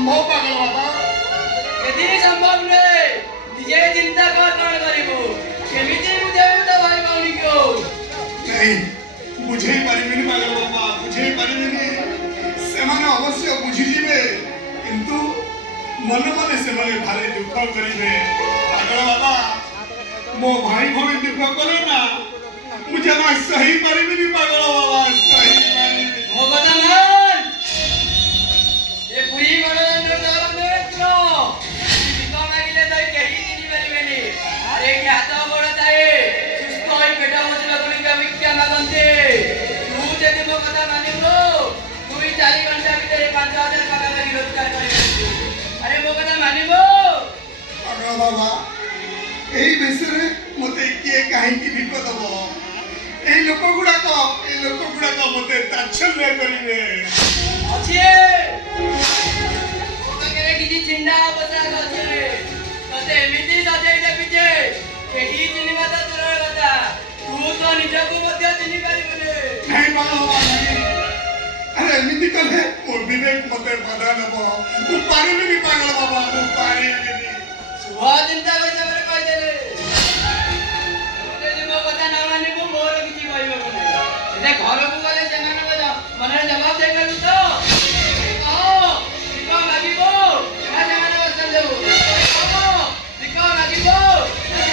संभव पागल बाबा यदि संभव नहीं निजे चिंता कर कौन करिबो केमिति बुझेबो तो भाई भौणी को नहीं बुझे पारिबिनी पागल बाबा बुझे पारिबिनी सेमाने अवश्य बुझी जिवे किंतु मन मन से माने भारी दुख करिवे पागल बाबा मो भाई भौणी दुख करे ना मुझे ना सही पारिबिनी पागल बाबा सही पारिबिनी हो बता मान ये पूरी मनोरंजन दाल में तो बिका मागिले तो केही नहीं परिबेनी अरे क्या हाथ बड़ा ताए सुस्त होई बेटा बसला गुली का विक्या मागंते तू जदि मो कथा मानिबो तू ही 4 घंटा भीतर 5000 टका लगी रोजगार करिबे अरे मो कथा मानिबो पागल बाबा एही बेसरे मते के काहे की विपद हो ए लोक गुडा को मते ताच्छल्य करिवे अच्छे ओकरे किछि चिंडा बसा गछे तते एमिति सजे पिछे केही चिनि माता तोर कथा तू तो निजको मध्य चिनि परिबने नहीं बाबा नहीं अरे एमिति कले मोर विवेक मते बाधा नबो मु पारिबिनी पागल बाबा मु पारिबिनी सुहा चिंता करते मरे कह देले जे मो कथा न माने को मोर किछि कहबो नै से घर को गले से मन जवाब दे कर तो कहो दिखा मागिबो क्या जमाना बसन देबो कहो दिखा मागिबो अरे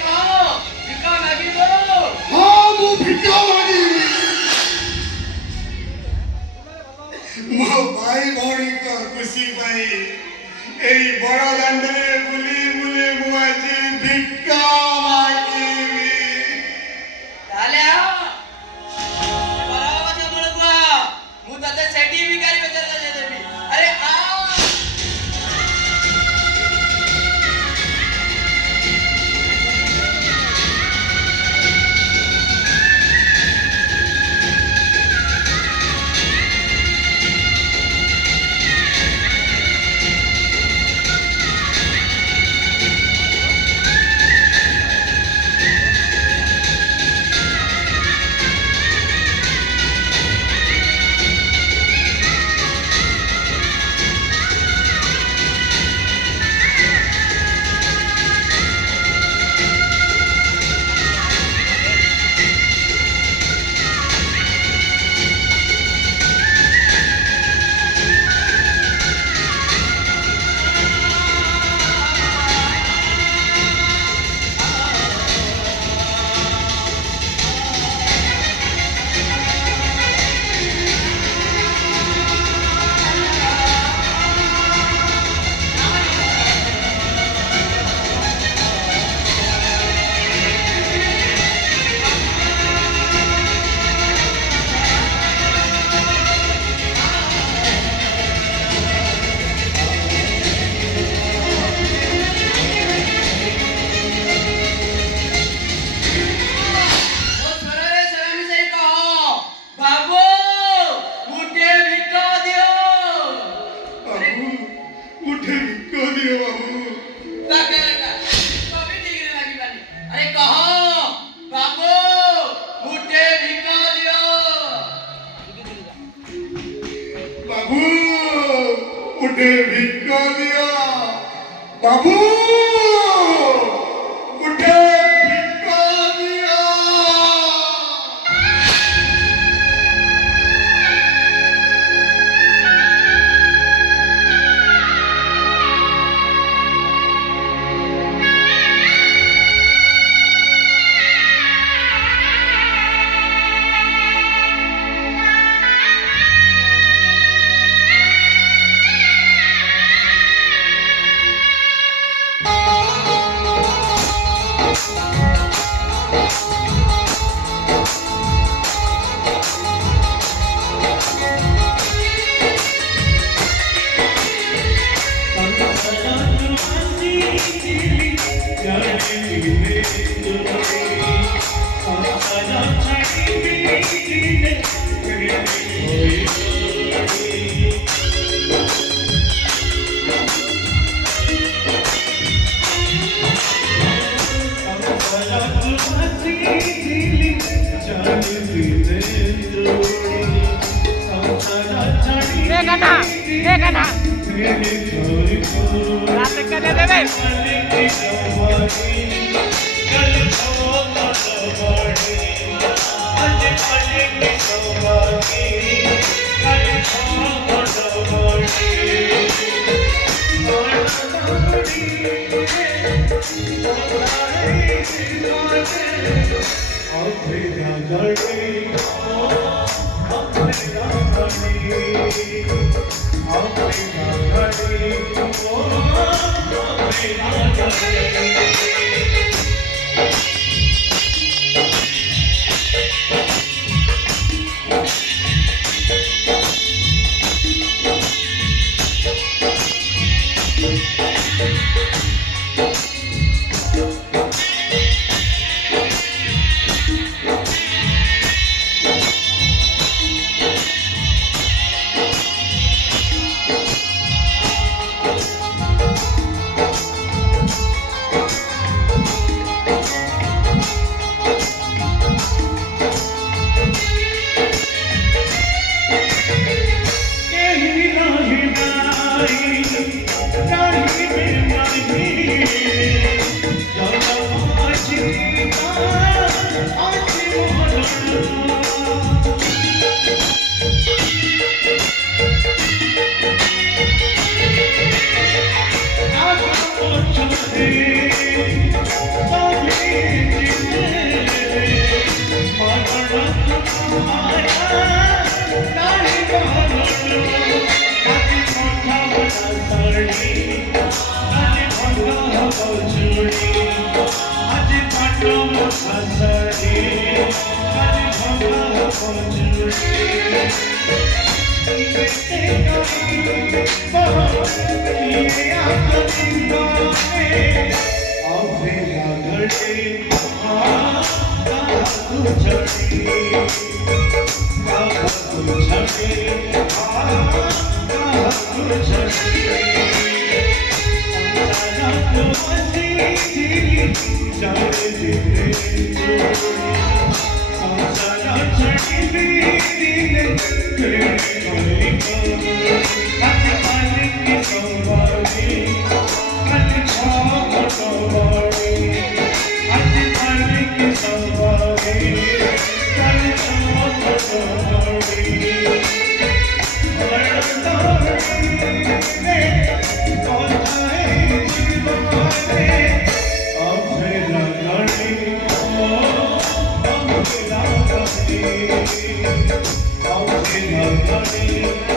कहो दिखा मागिबो हां मु भिका मागी मो भाई भौणी को खुशी पाई एई बड़ दांडरे बुली बुली मु आज भिका मागी ताले आ बराबर से बोलबा मु तते सेठी भिखारी बेचारा दे देबी अरे आ उठे भिक्का दिया बाबू उठे भिक्का दिया Kata Kanan. Latag ka na, bebe. I'll